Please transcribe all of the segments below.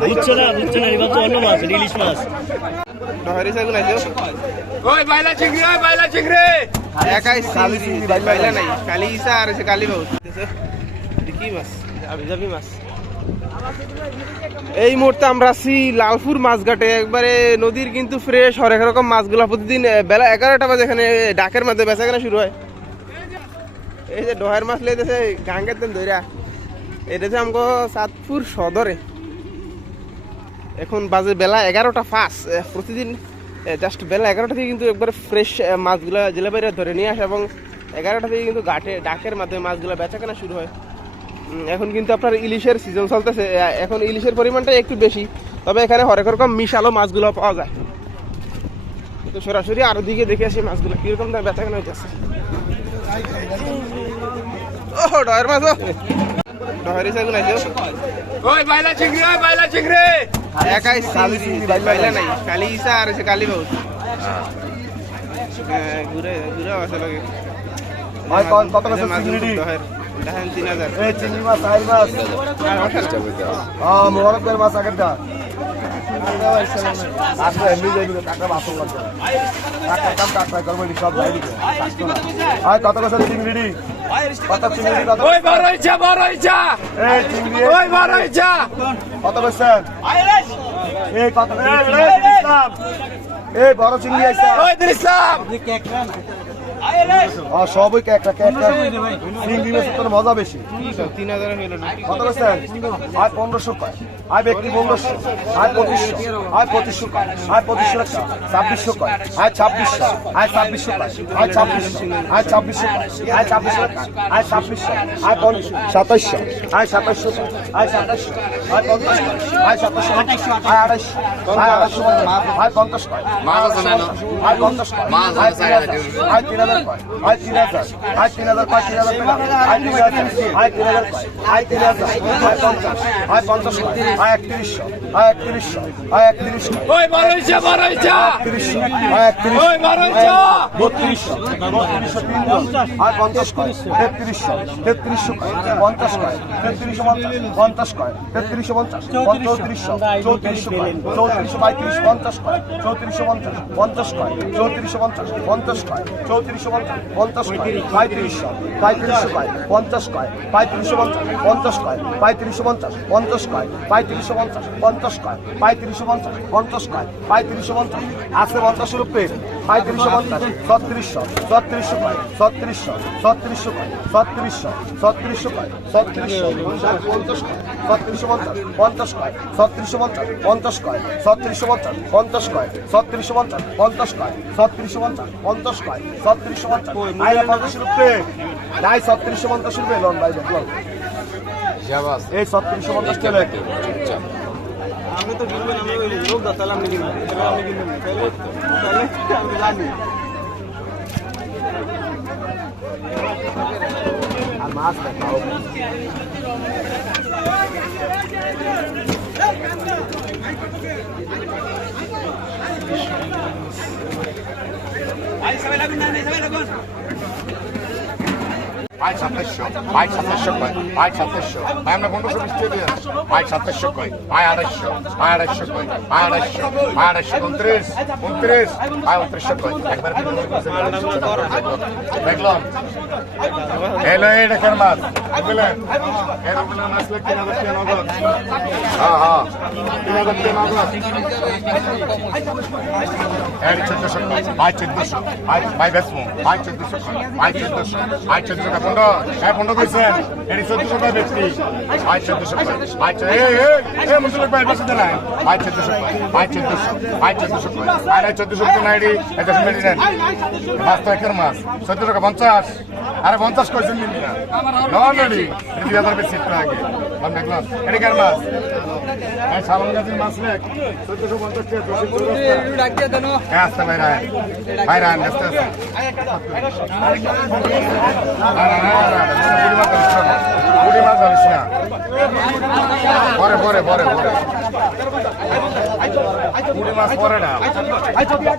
বুঝছ না বুঝছ না এবার তো অন্য মাছ ইলিশ মাছ এই মুহূর্তে আমরা আছি লালপুর মাছঘাটে। একবারে নদীর কিন্তু ফ্রেশ হরেক রকম মাছগুলো প্রতিদিন বেলা এগারোটা বাজে এখানে ডাকের মধ্যে বেচা কেনা শুরু হয়। এই যে ডহের মাছ লেগেছে গাঙ্গের দিন ধইরা। এটা যে আমগো চাঁদপুর সদরে। এখন বাজে বেলা এগারোটা ফাঁস প্রতিদিন জাস্ট বেলা এগারোটা থেকে কিন্তু একবারে ফ্রেশ মাছগুলো জেলে বাইরে ধরে নিয়ে আসে এবং এগারোটা থেকে কিন্তু ঘাটে, ডাকের মাধ্যমে মাছগুলো বেচা কেনা শুরু হয়। এখন কিন্তু আপনার ইলিশের সিজন চলতেছে। এখন ইলিশের পরিমাণটা একটু বেশি, তবে এখানে হরেক রকম মিশালো মাছগুলো পাওয়া যায়। তো সরাসরি আরও দিকে দেখে আসি মাছগুলো, কীরকম দাম বেচা কেনা হইতেছে। ও, ডয়ের মাছ ও ডয়ের সাগুন আইছো ওই বাইলা চিংড়ি ওই বাইলা চিংড়ি। একাই চিংড়ি বাইলা নাই কালি ইসা আর সে কালি হ্যাঁ, ঘুরে ঘুরে আসে লাগে। ভাই, কত- কত বেচা চিংড়ি? তিন হাজার এই চিংড়ি মাছ আইর মাছ। আর অসাধারণ। হ্যাঁ মোবারকের মাছ আগের দা। আসলে কত চিংড়ি কত চিংড়ি কত চিংড়ি কত এই কত এই, এই, ইসলাম। এই বড় চিংড়ি আইসা ইসলাম হ্যাঁ সবই একটা একটা চিংড়ি মাছের তোর মজা বেশি। তিন হাজার কত আয় পনেরোশো কয়। আয় ব্যক্তি পনেরোশো। আয় পঁচিশশো। আয় পঁচিশশো কয়। আয় পঁচিশশো টাকা ছাব্বিশশো কয়। আয় ছাব্বিশশো। আয় ছাব্বিশশো কয়। আয় ছাব্বিশশো। আয় ছাব্বিশশো কয়। আয় ছাব্বিশশো আয় ছাব্বিশশো। আয় পঞ্চাশ সাতাইশশো। আয় সাতাইশশো আয় সাতাইশশো। আয় পঞ্চাশ কয়। আয় সাতাইশশো আয় আড়াইশশো আয় আড়াইশো আয় পঞ্চাশ কয়। আয় পঞ্চাশ আয় আয় তিন হাজার। আয় তিন হাজার। আয় তিন হাজার কয় তিন হাজার টাকা। আয় তিন হাজার আয় তিন হাজার আয় তিন হাজার আয় পঞ্চাশ আয় পঞ্চাশ আয় একত্রিশশো আয় একত্রিশশো আয় একত্রিশশো একত্রিশশো আয় একত্রিশশো বত্রিশশো বত্রিশশো তিনজন আয় পঞ্চাশ কয় তেত্রিশশো তেত্রিশশো পঞ্চাশ কয় তেত্রিশশো পঞ্চাশ পঞ্চাশ কয় তেত্রিশশো পঞ্চাশ চৌত্রিশশো চৌত্রিশশো চৌত্রিশশো পঁয়ত্রিশ পঞ্চাশ কয় চৌত্রিশশো পঞ্চাশ পঞ্চাশ কয় চৌত্রিশশো পঞ্চাশ পঞ্চাশ কয় চৌত্রিশশো পঞ্চাশ পঁয়ত্রিশশো পঁয়ত্রিশশো কয় পঞ্চাশ কয় পঁয়ত্রিশশো পঞ্চাশ পঞ্চাশ কয় পঁয়ত্রিশশো পঞ্চাশ পঞ্চাশ কয় পঁয়ত্রিশশো পঞ্চাশ পঞ্চাশ কয় পঁয়ত্রিশশো পঞ্চাশ পঞ্চাশ কয় পঁয়ত্রিশশো পঞ্চাশ আছে পঞ্চাশ রুপে পঁয়ত্রিশশো পঞ্চাশ ছত্রিশশো ছত্রিশশো কয় ছত্রিশশো ছত্রিশশো কয় ছত্রিশশো ছত্রিশশো কয় ছত্রিশশো পঞ্চাশ কয় ছত্রিশশো পঞ্চাশ পঞ্চাশ কয় ছত্রিশশো পঞ্চাশ পঞ্চাশ কয় ছত্রিশশো পঞ্চাশ পঞ্চাশ কয় ছত্রিশশো পঞ্চাশ পঞ্চাশ কয় ছত্রিশশো পঞ্চাশ পঞ্চাশ কয় ছত্রিশশো পঞ্চাশ রুপে নাই ছত্রিশশো পঞ্চাশ রুপে লন ভাই দেখলাম এই ছত্রিশশো পঞ্চাশ চলে আমি তো কিনবেন আমি ওই লোক দশাল আপনি কিনবেন আপনি কিনবেন তাহলে আমি জানি আর মাছ দেখাও Isabel Isabel Alonso. পাঁচ সাতাশশো পাঁচ সাতাশশো কয় পাঁচ সাতাশশো ভাই, আমরা পনেরোশো বিশ দিয়ে পাঁচ সাতাশশো কয় পাঁচ আড়াইশো পাঁচ আড়াইশো কয় পাঁচ আড়াইশো পাঁচ আড়াইশো উনত্রিশ উনত্রিশ পাঁচ উনত্রিশশো কয়। একবার দেখলাম। এলো এই দেখেন মাছ বুঝলেন এরকম মাছ লাগলে তিন হাজার হ্যাঁ হ্যাঁ। চোদ্দশো কয় চোদ্দশো পাঁচ চোদ্দশো কয় চোদ্দশো পাঁচ চোদ্দশো পনেরো হ্যাঁ পনেরো কইছেন এটি চোদ্দশো কয় ব্যক্তি। পাঁচ চোদ্দশো চোদ্দ এই মুসলিম ভাই, বসে দেন পাঁচ চোদ্দশো পাঁচ চোদ্দশো পাঁচ চোদ্দশো আর এই চোদ্দশো তো নাইডি এটা শুনে দিলেন মাছ তো একের মাছ। চোদ্দশো কয় পঞ্চাশ। আরে, পঞ্চাশ কইছেন নিবি না নন রেডি দুই হাজার বেশি আগে। আমি দেখলাম। এটি কার মাছ? এই সাবান গাছের মাছ লেখ চোদ্দশো পঞ্চাশ টাকা হ্যাঁ আসতে ভাই রায় ভাই রায় আসতে আসতে বুড়ি মাছ ধরিস না পরে পরে পরে পরে। চিংড়ি মাছ পরে না আই বড়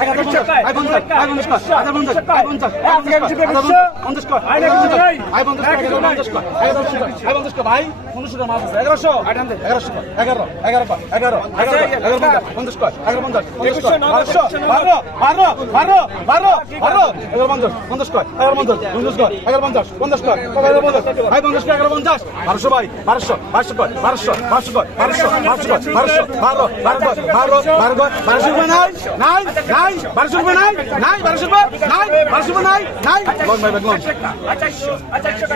এগারো পঞ্চাশ বারোশো ভাই বারোশো বারোশো কয় বারোশো বারোশো কয় বারোশো বারোশো কয় বারোশো বারো বারো বারো বারো বারোশো নাই নাই নাই বারোশো রুপে নাই নাই বারোশো রুপে নাই বারোশো রুপে নাই নাই লং ভাই বেগম আর বারোশো বারোশো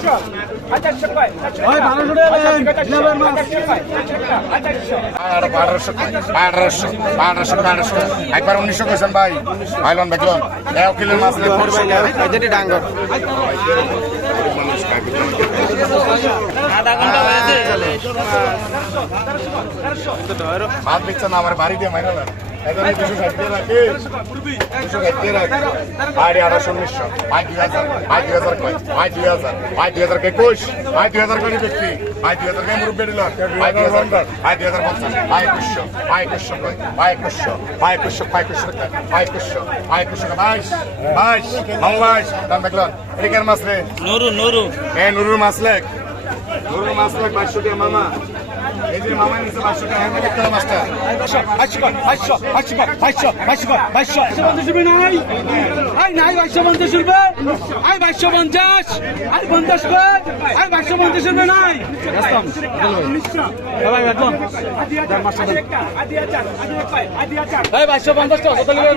বারোশো বারোশো একবার উনিশশো কইছেন ভাই ভাইলন বেগলন এক কিলোর মাছ নিয়ে পড়ছে যেটি ডাঙ্গর আধা ঘণ্টা হয়েছে ভাত দিচ্ছে না আমার বাড়ি দিয়ে মাইরা এখানে দুশো ষাট দিয়ে রাখি দুশো ষাট দিয়ে রাখি বাড়ি আঠারোশো উনিশশো ভাই দুই হাজার ভাই দুই হাজার কয় ভাই দুই হাজার ভাই দুই হাজার একুশ ভাই দুই হাজার করে ব্যক্তি ভাই দুই হাজার মুরব্বী দিল ভাই দুই হাজার ভাই দুই হাজার পঞ্চাশ ভাই একুশশো ভাই একুশশো কয় ভাই একুশশো ভাই একুশশো ভাই একুশশো ভাই একুশশো ভাই একুশশো বাইশ বাইশ মামু বাইশ দাম দেখলেন এদিকের মাছ রে নুরু নুরু এ নুরুর মাছ লেখ নুরুর মাছ লেখ বাইশশো টাকা মামা নিচে বাইশশো পঞ্চাশ রুপে আই বাইশশো পঞ্চাশ আই পঞ্চাশ। আই বাইশশো পঞ্চাশ রুপে নাই। বাইশশো পঞ্চাশ টাকা কত লিটার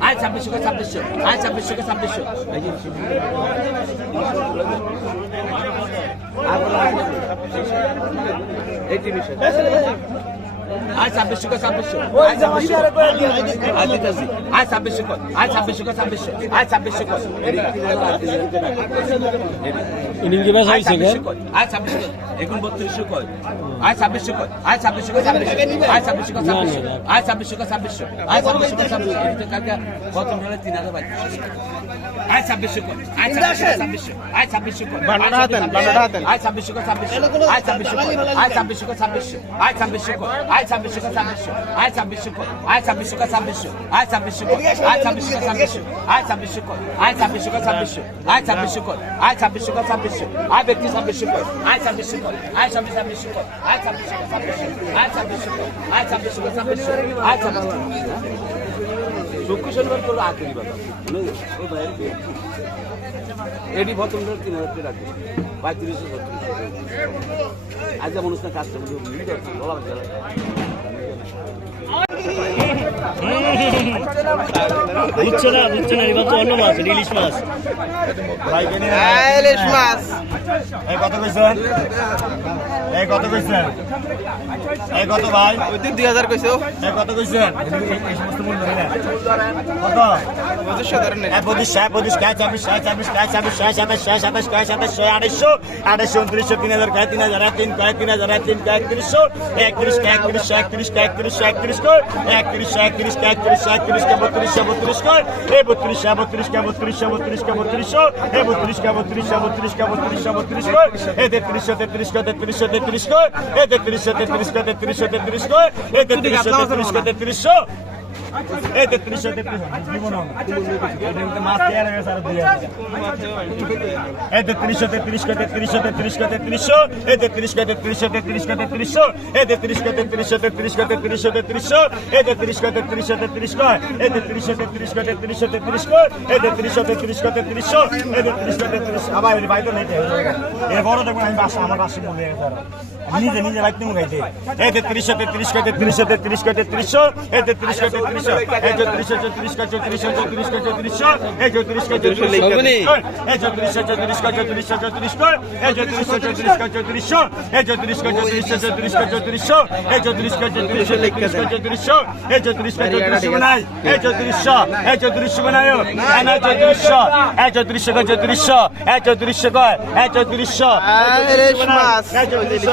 আয় ছাব্বিশশো ছাব্বিশশো আয় ছাব্বিশশো ছাব্বিশশো। আয় ছাব্বিশশো ছাব্বিশশো আয় ছাব্বিশশো আয় দিতেছি আয় ছাব্বিশশো আয় ছাব্বিশশো ছাব্বিশশো আয় ছাব্বিশশো গে আয় ছাব্বিশশো এখন বত্রিশশো কয় আয় ছাব্বিশশো কয় আয় ছাব্বিশশো ছাব্বিশশো আয় ছাব্বিশশো ছাব্বিশশো আয় ছাব্বিশশো ছাব্বিশশো আয় ছাব্বিশশো ছাব্বিশশো কত মিলে তিন হাজার বাইশ আয় ছাব্বিশশো কয় আয় ছাব্বিশশো আয় ছাব্বিশশো হাতেন। আয় ছাব্বিশশো ছাব্বিশশো আয় ছাব্বিশশো কয় আয় ছাব্বিশশো ছাব্বিশশো আয় ছাব্বিশশো কয় আয় ছাব্বিশশো ছাব্বিশশো আয় ছাব্বিশশো কয় আয় ছাব্বিশশো ছাব্বিশশো আয় ছাব্বিশশো কয় আয় ছাব্বিশশো ছাব্বিশশো আয় ছাব্বিশশো কয় আয় ছাব্বিশশো ছাব্বিশশো আয় ছাব্বিশশো কয় আয় ছাব্বিশশো ছাব্বিশশো আয় ব্যক্তি ছাব্বিশশো কয় আয় ছাব্বিশশো কয় আয় ছাব্বিশ ছাব্বিশশো কয় আয় ছাব্বিশশো ছাব্বিশশো আয় ছাব্বিশশো কয় আয় ছাব্বিশশো ছাব্বিশশো আয় ছাব্বিশশো চক্ষু শনিবার করবে আ করিবার মানে ও ভাইয়ের এডি প্রথম ধরে তিন হাজার টাকা রাখবে। পঁয়ত্রিশশো আজ মানুষটা কাজটা বলা বুঝছে না বুঝছে না এবার তো অন্য মাছ ইলিশ মাছ। ইলিশ মাছ। এই কত কইছেন? এই কত কইছেন? এই কত ভাই? ওই দুই হাজার কইছো। এই কত কইছেন? এই সমস্ত মূল্য নেই না কত? পঁচিশশো ধরেন এক পঁচিশ ছয় পঁচিশ ছয় ছাব্বিশ ছয় ছাব্বিশ ছয় ছাব্বিশ ছয় সাতাশ ছয় সাতাশ ছয় সাতাশ ছয় আড়াইশো আড়াইশো উনত্রিশশো তিন হাজার কয় তিন হাজার এক তিন কয় তিন হাজার এক তিন কয় একত্রিশশো একত্রিশ একত্রিশশো একত্রিশ একত্রিশশো একত্রিশ কয় একত্রিশশো 33 και 33 και 33 από 3 σκορ, από 3 από 3 και από 3 από 3 και από 3 σκορ, από 3 και από 3 από 3 και από 3 από 3 σκορ, έτε 3 έτε 3 και έτε 3 έτε 3 σκορ, έτε এই তেত্রিশশো তেত্রিশশো তেত্রিশশো তেত্রিশশো তেত্রিশশো এই তেত্রিশশো তেত্রিশশো তেত্রিশশো তেত্রিশশো এই তেত্রিশশো তেত্রিশশো তেত্রিশশো তেত্রিশশো তেত্রিশশো এই তেত্রিশশো তেত্রিশশো তেত্রিশশো এই তেত্রিশশো তেত্রিশশো তেত্রিশশো তেত্রিশশো এই তেত্রিশশো তেত্রিশশো তেত্রিশশো এই তেত্রিশশো তেত্রিশ আবার এর বাইরে নেই এর বড় দেখুন আমি বাসা আমার বাসে মনে গেছে আরও। আমি নিজে নিজে বাইক তুমি খাইতে এতে তেত্রিশশো তেত্রিশ কয় তেত্রিশশো তেত্রিশ কয় তেত্রিশশো এই তেত্রিশ কয় তেত্রিশশো এই চৌত্রিশশো চৌত্রিশ কয় চৌত্রিশশো চৌত্রিশ কয় চৌত্রিশশো এই চৌত্রিশ কয় চৌত্রিশ এই চৌত্রিশশো চৌত্রিশ কয় চৌত্রিশশো চৌত্রিশ কয় এই চৌত্রিশশো চৌত্রিশ কয় চৌত্রিশশো এই চৌত্রিশ কয় চৌত্রিশশো চৌত্রিশ কয় চৌত্রিশশো এই চৌত্রিশ কয় চৌত্রিশশো চৌত্রিশ কয় চৌত্রিশশো এই চৌত্রিশ কয় চৌত্রিশশো বানাই এই চৌত্রিশশো এই চৌত্রিশশো বানায় না চৌত্রিশশো এই চৌত্রিশশো কয় চৌত্রিশশো এই চৌত্রিশশো কয় এই চৌত্রিশশো চৌত্রিশশো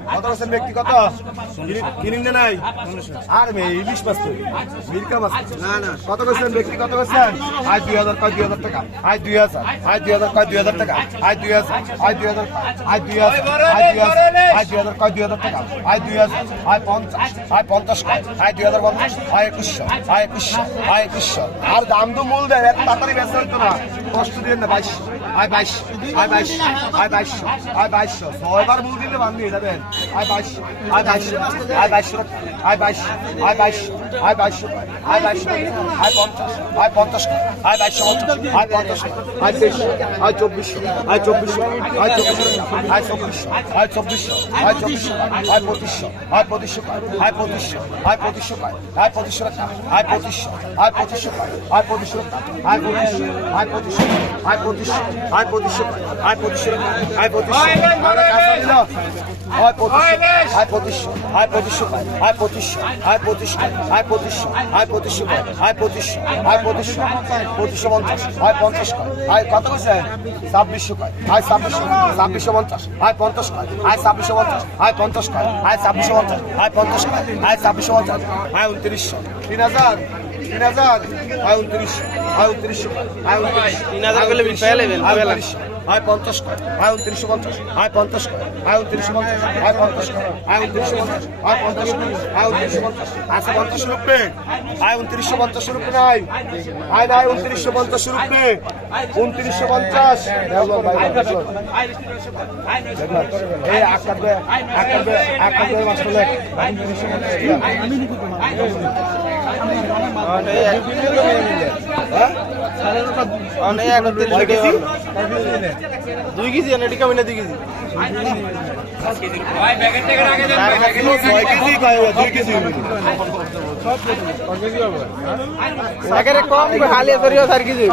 কত গেছেন ব্যক্তি কত কিনিং না নাই আর মে ইলিশ মাছ মিরকা মাছ না না কত গেছেন ব্যক্তি কত গেছেন আজ দুই হাজার কয় দুই হাজার টাকা আজ দুই হাজার আজ দুই হাজার কয় দুই হাজার টাকা আজ দুই হাজার আজ দুই হাজার আজ দুই হাজার আজ দুই হাজার আজ দুই হাজার কয় দুই হাজার টাকা আজ দুই হাজার আজ পঞ্চাশ আজ পঞ্চাশ কয় আজ দুই হাজার পঞ্চাশ আয় একুশশো আয় একুশশো আয় একুশশো আর দাম তো মূল দেয় এত তাড়াতাড়ি বেচতে হইতো না কষ্ট দিয়ে না বাইশ আয় বাইশ আয় বাইশ আয় বাইশশো আয় বাইশশো ছয়বার মূল দিলে বান্ধি Aybaş, Aybaş, Aybaş, Aybaş, Aybaş, আয় বাইশশো আয় বাইশ আয় বাইশ আয় বাইশশো আয় বাইশশো আয় পঞ্চাশ আয় পঞ্চাশ আয় বাইশশো পঞ্চাশ আয় পঞ্চাশ আয় তেইশশো আয় চব্বিশশো আয় চব্বিশশো আয় চব্বিশশো আয় চব্বিশশো আয় চব্বিশশো আয় চব্বিশশো আয় পঁচিশশো আয় পঁচিশশো আয় পঁচিশশো আয় পঁচিশশো আয় পঁচিশশো আয় পঁচিশশো আয় পঁচিশশো আয় পঁচিশশো আয় পঁচিশশো আয় পঁচিশশো আয় পঁচিশশো আয় পঁচিশশো আয় পঁচিশশো আয় পঁচিশশো আয় পঁচিশশো আয় পঁচিশশো আয় পঁচিশশো আয় পঁচিশশো আয় পঁচিশশো আয় পঁচিশশো আয় পঁচিশশো আয় পঁচিশশো পঁচিশশো পঞ্চাশ। আয় পঞ্চাশ আয় কত কইছে? ছাব্বিশশো কয়। আয় ছাব্বিশশো ছাব্বিশশো পঞ্চাশ। আয় পঞ্চাশ কয়। আয় ছাব্বিশশো পঞ্চাশ। আয় পঞ্চাশ কয়। আয় ছাব্বিশশো পঞ্চাশ। আয় পঞ্চাশ কয়। আয় ছাব্বিশশো পঞ্চাশ। আয় উনত্রিশশো। তিন হাজার। তিন হাজার। আয় উনত্রিশশো। আয় উনত্রিশশো আয় উনত্রিশশো। তিন হাজার করলে আয় পঞ্চাশ কয় আয় উনত্রিশশো পঞ্চাশ। আয় পঞ্চাশ কয় আয় উনত্রিশশো পঞ্চাশ। আয় পঞ্চাশ কয় আয় উনত্রিশশো পঞ্চাশ। আয় পঞ্চাশ কয় আয় উনত্রিশশো পঞ্চাশ। আচ্ছা পঞ্চাশ রুপে। আয় উনত্রিশশো পঞ্চাশ রুপে নাই। আয় নাই উনত্রিশশো পঞ্চাশ রুপে। উনত্রিশশো পঞ্চাশ। এই আকার আকার আকার বে দুই কেজি না এটা কমে না দুই কেজি কম হালিয়া করিও চার কেজি